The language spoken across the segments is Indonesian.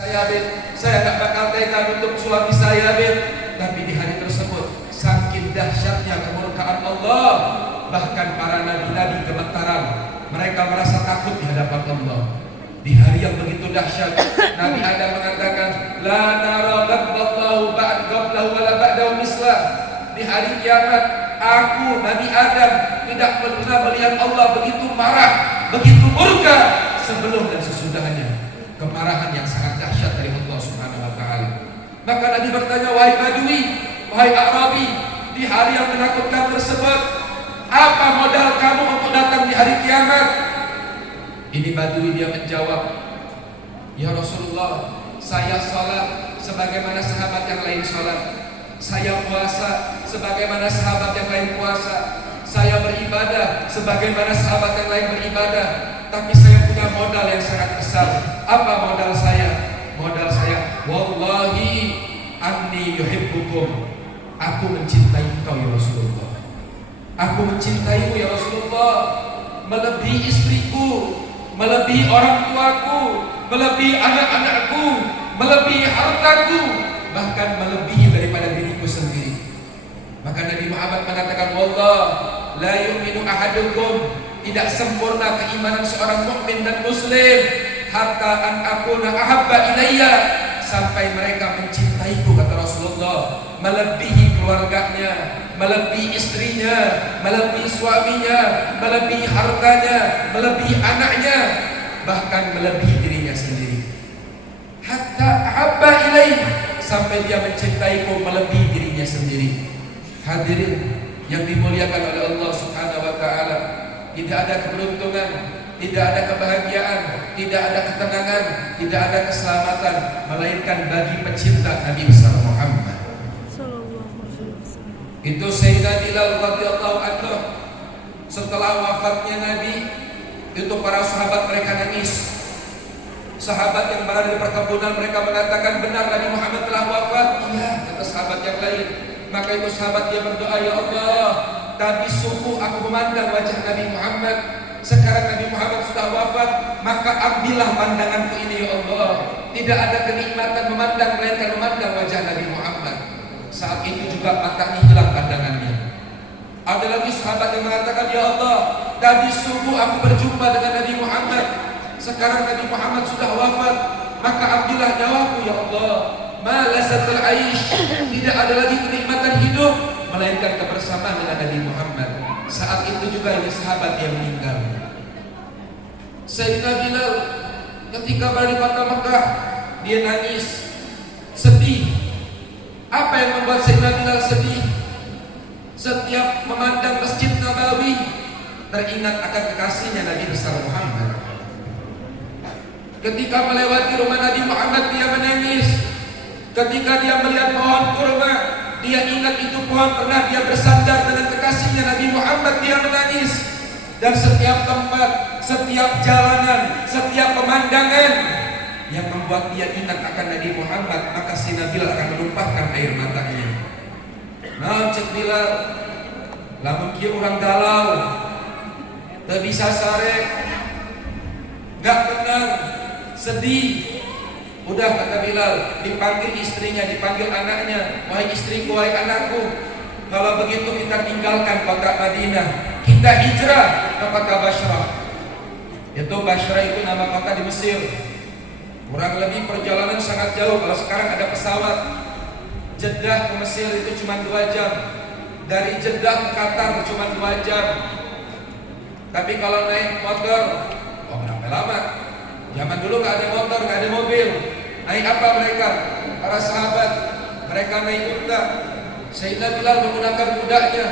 Saya saya tak bakal tega untuk suami saya tapi di hari tersebut saking dahsyatnya kemurkaan Allah, bahkan para nabi-nabi gemetaran, mereka merasa takut di hadapan Allah. Di hari yang begitu dahsyat, Nabi Adam mengatakan, la nara qablahu ba'dahu wala ba'dahu mislah. Di hari kiamat, aku Nabi Adam tidak pernah melihat Allah begitu marah, begitu murka sebelum dan sesudahnya. Kemarahan yang sangat dahsyat dari Allah Subhanahu wa taala. Maka Nabi bertanya, wahai Badui, wahai Arabi, di hari yang menakutkan tersebut, apa modal kamu untuk datang di hari kiamat? Ini Badui dia menjawab, ya Rasulullah, saya salat sebagaimana sahabat yang lain salat, saya puasa sebagaimana sahabat yang lain puasa, saya beribadah sebagaimana sahabat yang lain beribadah, tapi saya punya modal yang sangat besar. Apa modal saya? Modal saya, wallahi anni yuhibbukum. Aku mencintai engkau ya Rasulullah. Aku mencintaimu ya Rasulullah, melebihi istriku, melebihi orang tuaku, melebihi anak-anakku, melebihi hartaku, bahkan melebihi daripada diriku sendiri. Maka Nabi Muhammad mengatakan, wallah la yu'minu ahadukum, tidak sempurna keimanan seorang mukmin dan muslim hatta an akuna ahabba ilayya, sampai mereka mencintaiku, kata Rasulullah, melebihi keluarganya, melebihi istrinya, melebihi suaminya, melebihi hartanya, melebihi anaknya, bahkan melebihi dirinya sendiri. Hatta ahabba ilayya, sampai dia mencintaiku melebihi dirinya sendiri. Hadirin yang dimuliakan oleh Allah Subhanahu wa taala, tidak ada keberuntungan, tidak ada kebahagiaan, tidak ada ketenangan, tidak ada keselamatan melainkan bagi pecinta Nabi besar Muhammad. Itu Sayyidina Bilal radhiyallahu anhu, setelah wafatnya Nabi, itu para sahabat mereka nangis. Sahabat yang berada di perkebunan mereka mengatakan, benar Nabi Muhammad telah wafat? Iya, kata sahabat yang lain. Maka itu sahabat dia berdoa, ya Allah, tadi subuh aku memandang wajah Nabi Muhammad, sekarang Nabi Muhammad sudah wafat, maka ambillah pandanganku ini ya Allah. Tidak ada kenikmatan memandang melainkan memandang wajah Nabi Muhammad. Saat itu juga matanya hilang pandangannya. Ada lagi sahabat yang mengatakan, ya Allah, tadi subuh aku berjumpa dengan Nabi Muhammad, sekarang Nabi Muhammad sudah wafat, maka ambillah nyawaku ya Allah. Ma lazatul aish, tidak ada lagi kenikmatan hidup melainkan kebersamaan dengan Nabi Muhammad. Saat itu juga ini sahabat yang meninggal. Sayyidina Bilal ketika berada di kota Mekah, dia nangis, sedih. Apa yang membuat Sayyidina Bilal sedih? Setiap memandang Masjid Nabawi, teringat akan kekasihnya Nabi besar Muhammad. Ketika melewati rumah Nabi Muhammad, dia menangis. Ketika dia melihat pohon kurma, dia ingat itu pohon pernah dia bersandar dengan kekasihnya Nabi Muhammad, dia menangis. Dan setiap tempat, setiap jalanan, setiap pemandangan yang membuat dia ingat akan Nabi Muhammad, maka si Nabil akan menumpahkan air matanya. Nah, cek Bilal, lamun kieu urang galau, teu bisa sarek, gak tenang, sedih. Udah, kata Bilal, dipanggil istrinya, dipanggil anaknya, wahai istriku, wahai anakku, kalau begitu kita tinggalkan kota Madinah, kita hijrah ke kota Basrah. Itu Basrah itu nama kota di Mesir. Kurang lebih perjalanan sangat jauh. Kalau sekarang ada pesawat Jeddah ke Mesir itu cuma 2 jam. Dari Jeddah ke Qatar cuma 2 jam. Tapi kalau naik motor, oh berapa lama? Zaman dulu gak ada motor, gak ada mobil. Naik apa mereka? Para sahabat, mereka naik unta. Sayyidina Bilal menggunakan kudanya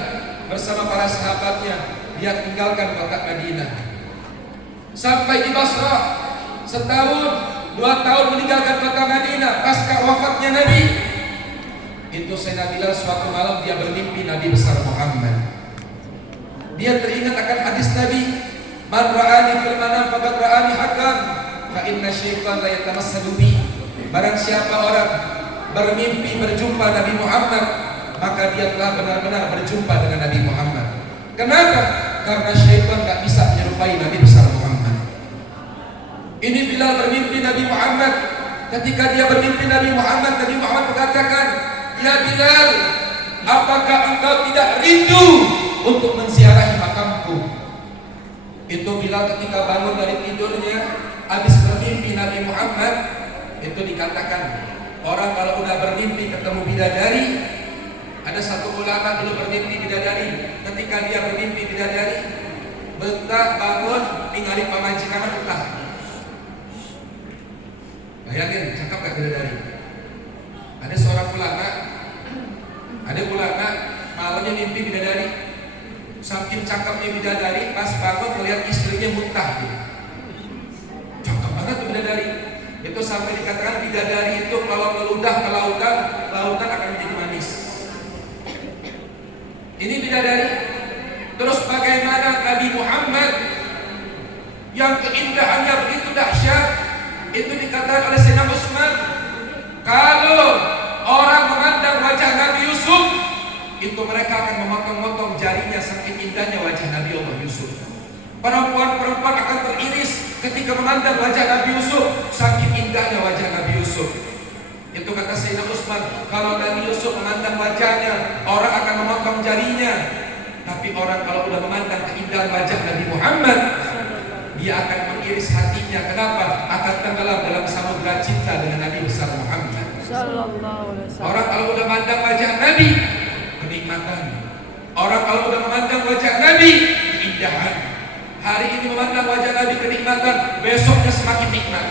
bersama para sahabatnya. Dia tinggalkan kota Madinah. Sampai di Basrah, setahun, 2 tahun meninggalkan kota Madinah pasca wafatnya Nabi. Itu Sayyidina Bilal suatu malam dia bermimpi Nabi besar Muhammad. Dia teringat akan hadis Nabi, man ra'ani fil manam faqad ra'ani haqqan fa inna syaitan la yatamassalu bi. Barang siapa orang bermimpi berjumpa Nabi Muhammad, maka dia telah benar-benar berjumpa dengan Nabi Muhammad. Kenapa? Karena syaitan gak bisa menyerupai Nabi besar Muhammad. Ini Bilal bermimpi Nabi Muhammad. ketika dia bermimpi Nabi Muhammad mengatakan, "Ya Bilal, apakah engkau tidak rindu untuk menziarahi makamku?" Itu Bilal ketika bangun dari tidurnya, habis bermimpi Nabi Muhammad, itu dikatakan, orang kalau udah bermimpi ketemu bidadari, ada satu ulama dulu bermimpi bidadari, ketika dia bermimpi bidadari, bentak bangun, ningali pamajikan betah. Bayangin, cakap gak bidadari? Ada seorang ulama malamnya mimpi bidadari. Saking cakapnya bidadari, pas bangun melihat istrinya muntah. Cakep banget tuh bidadari. Itu sampai dikatakan bidadari itu kalau meludah ke lautan akan menjadi manis. Ini bidadari. Terus bagaimana Nabi Muhammad yang keindahannya begitu dahsyat, itu dikatakan oleh Sayyidina Utsman, kalau orang memandang wajah Nabi Yusuf, itu mereka akan memotong-motong jarinya, saking indahnya wajah Nabi Allah Yusuf. Perempuan-perempuan akan teriris ketika memandang wajah Nabi Yusuf, saking indahnya wajah Nabi Yusuf. Itu kata Sayyidina Utsman, kalau Nabi Yusuf memandang wajahnya, orang akan memotong jarinya. Tapi orang kalau sudah memandang keindahan wajah Nabi Muhammad, dia akan mengiris hatinya. Kenapa? Akan tenggelam dalam samudra cinta dengan Nabi besar Muhammad. Orang kalau sudah memandang wajah Nabi, kenikmatan. Orang kalau sudah memandang wajah Nabi, keindahan. Hari ini memandang wajah Nabi kenikmatan, besoknya semakin nikmat.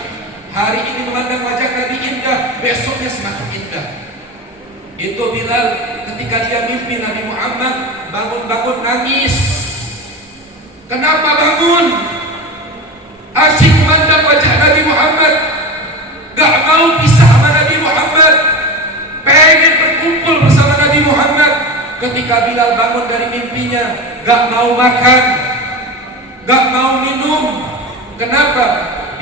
Hari ini memandang wajah Nabi indah, besoknya semakin indah. Itu Bilal ketika dia mimpi Nabi Muhammad, bangun-bangun nangis. Kenapa bangun? Asyik memandang wajah Nabi Muhammad, gak mau pisah sama Nabi Muhammad, pengen berkumpul bersama Nabi Muhammad. Ketika Bilal bangun dari mimpinya, gak mau makan, gak mau minum. Kenapa?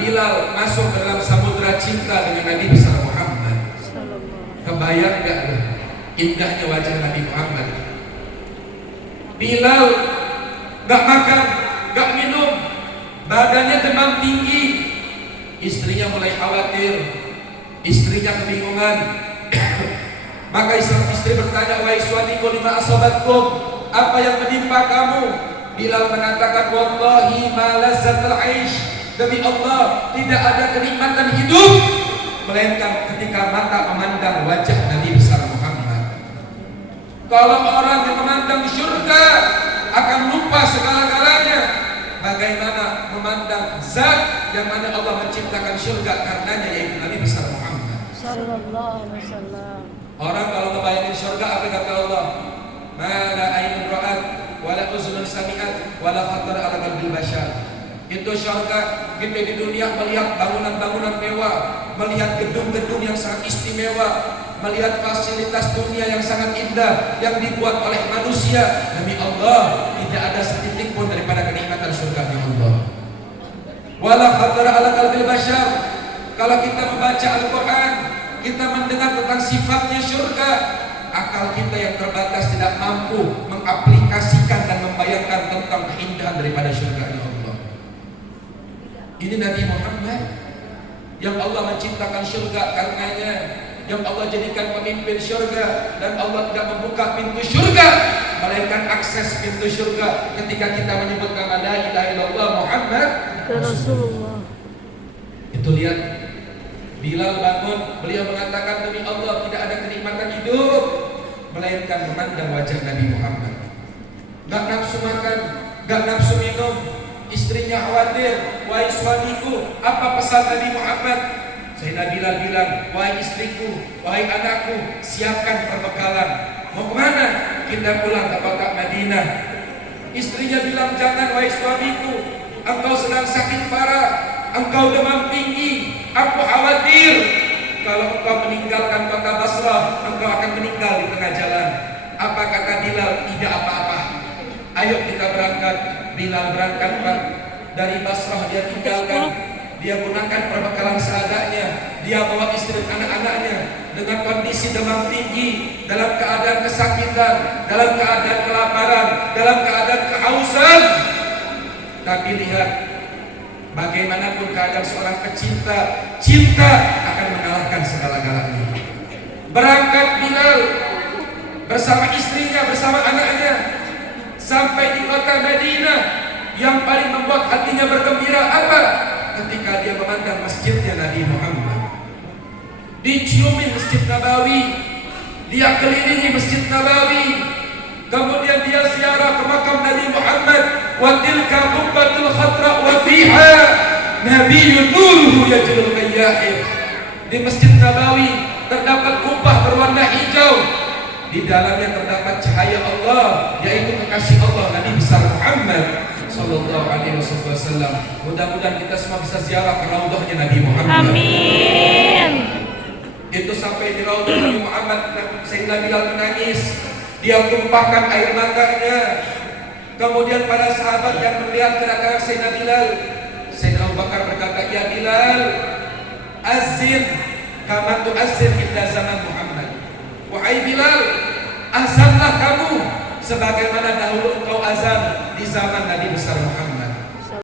Bilal masuk ke dalam samudra cinta dengan Nabi besar Muhammad. Kebayang gak indahnya wajah Nabi Muhammad? Bilal gak makan, gak minum, badannya demam tinggi. Istrinya mulai khawatir, istrinya kebingungan. Maka istri bertanya, "Wahai suamiku, lima asabatkum, apa yang menimpa kamu?" Bilal mengatakan, "Wallahi ma lazzatul aish." Demi Allah, tidak ada kenikmatan hidup melainkan ketika mata memandang wajah Nabi besar Muhammad. Kalau orang yang memandang surga akan lupa segala-galanya, bagaimana memandang zat yang mana Allah menciptakan surga karenanya, yaitu Nabi besar Muhammad sallallahu alaihi wasallam. Orang kalau ngebayangin surga, apa kata Allah? Mana ainun ra'at wala uzunun sami'at wala khatar ala qalbil bashar. Itu surga. Kita di dunia melihat bangunan-bangunan mewah, melihat gedung-gedung yang sangat istimewa, melihat fasilitas dunia yang sangat indah yang dibuat oleh manusia. Demi Allah, tidak ada setitik pun daripada kenikmatan surga di Allah. Wala khatara ala qalbil bashar. Kalau kita membaca Al-Quran, kita mendengar tentang sifatnya surga, akal kita yang terbatas tidak mampu mengaplikasikan dan membayangkan tentang keindahan daripada surga di Allah. Ini Nabi Muhammad yang Allah menciptakan surga karenanya, yang Allah jadikan pemimpin surga, dan Allah tidak membuka pintu surga melainkan akses pintu surga ketika kita menyebutkan la ilaha illallah Muhammad Rasulullah. Itu lihat Bilal bangun, beliau mengatakan, demi Allah tidak ada kenikmatan hidup melainkan memandang wajah Nabi Muhammad. Gak nafsu makan, gak nafsu minum. Istrinya khawatir, "Wahai suamiku, apa pesan Nabi Muhammad?" Sayyidina Bilal bilang, "Wahai istriku, wahai anakku, siapkan perbekalan. Mau kemana? Kita pulang ke kota Madinah." Istrinya bilang, "Jangan wahai suamiku, engkau sedang sakit parah, engkau demam tinggi, aku khawatir kalau engkau meninggalkan kota Basrah, engkau akan meninggal di tengah jalan." Apa kata Bilal? "Tidak apa-apa, ayo kita berangkat." Bilal berangkat dari Basrah, dia tinggalkan, dia gunakan perbekalan seadanya, dia bawa istri dan anak-anaknya dengan kondisi demam tinggi, dalam keadaan kesakitan, dalam keadaan kelaparan, dalam keadaan kehausan. Tapi lihat, bagaimanapun keadaan seorang pecinta, cinta akan menawan Bilal bersama istrinya, bersama anaknya, sampai di kota Madinah. Yang paling membuat hatinya bergembira apa? Ketika dia memandang masjidnya Nabi Muhammad. Diciumi Masjid Nabawi, dia kelilingi Masjid Nabawi, kemudian dia ziarah ke makam Nabi Muhammad. Wa tilka qubbatul khatra wa fiha nabiyyun nuruhu yajlul mayyahin. Di Masjid Nabawi terdapat kubah berwarna hijau, di dalamnya terdapat cahaya Allah, yaitu kekasih Allah Nabi besar Muhammad sallallahu alaihi wasallam. Mudah-mudahan kita semua bisa ziarah ke raudhahnya Nabi Muhammad. Amin. Itu sampai di raudhah Nabi Muhammad, Sayyidina Bilal menangis. Dia tumpahkan air matanya. Kemudian para sahabat yang melihat gerak-gerik Sayyidina Bilal, Sayyidina Abu Bakar berkata, "Ya Bilal, azin kama tu'azzin illa zaman Muhammad." Wahai Bilal, azanlah kamu sebagaimana dahulu engkau azan di zaman Nabi besar Muhammad.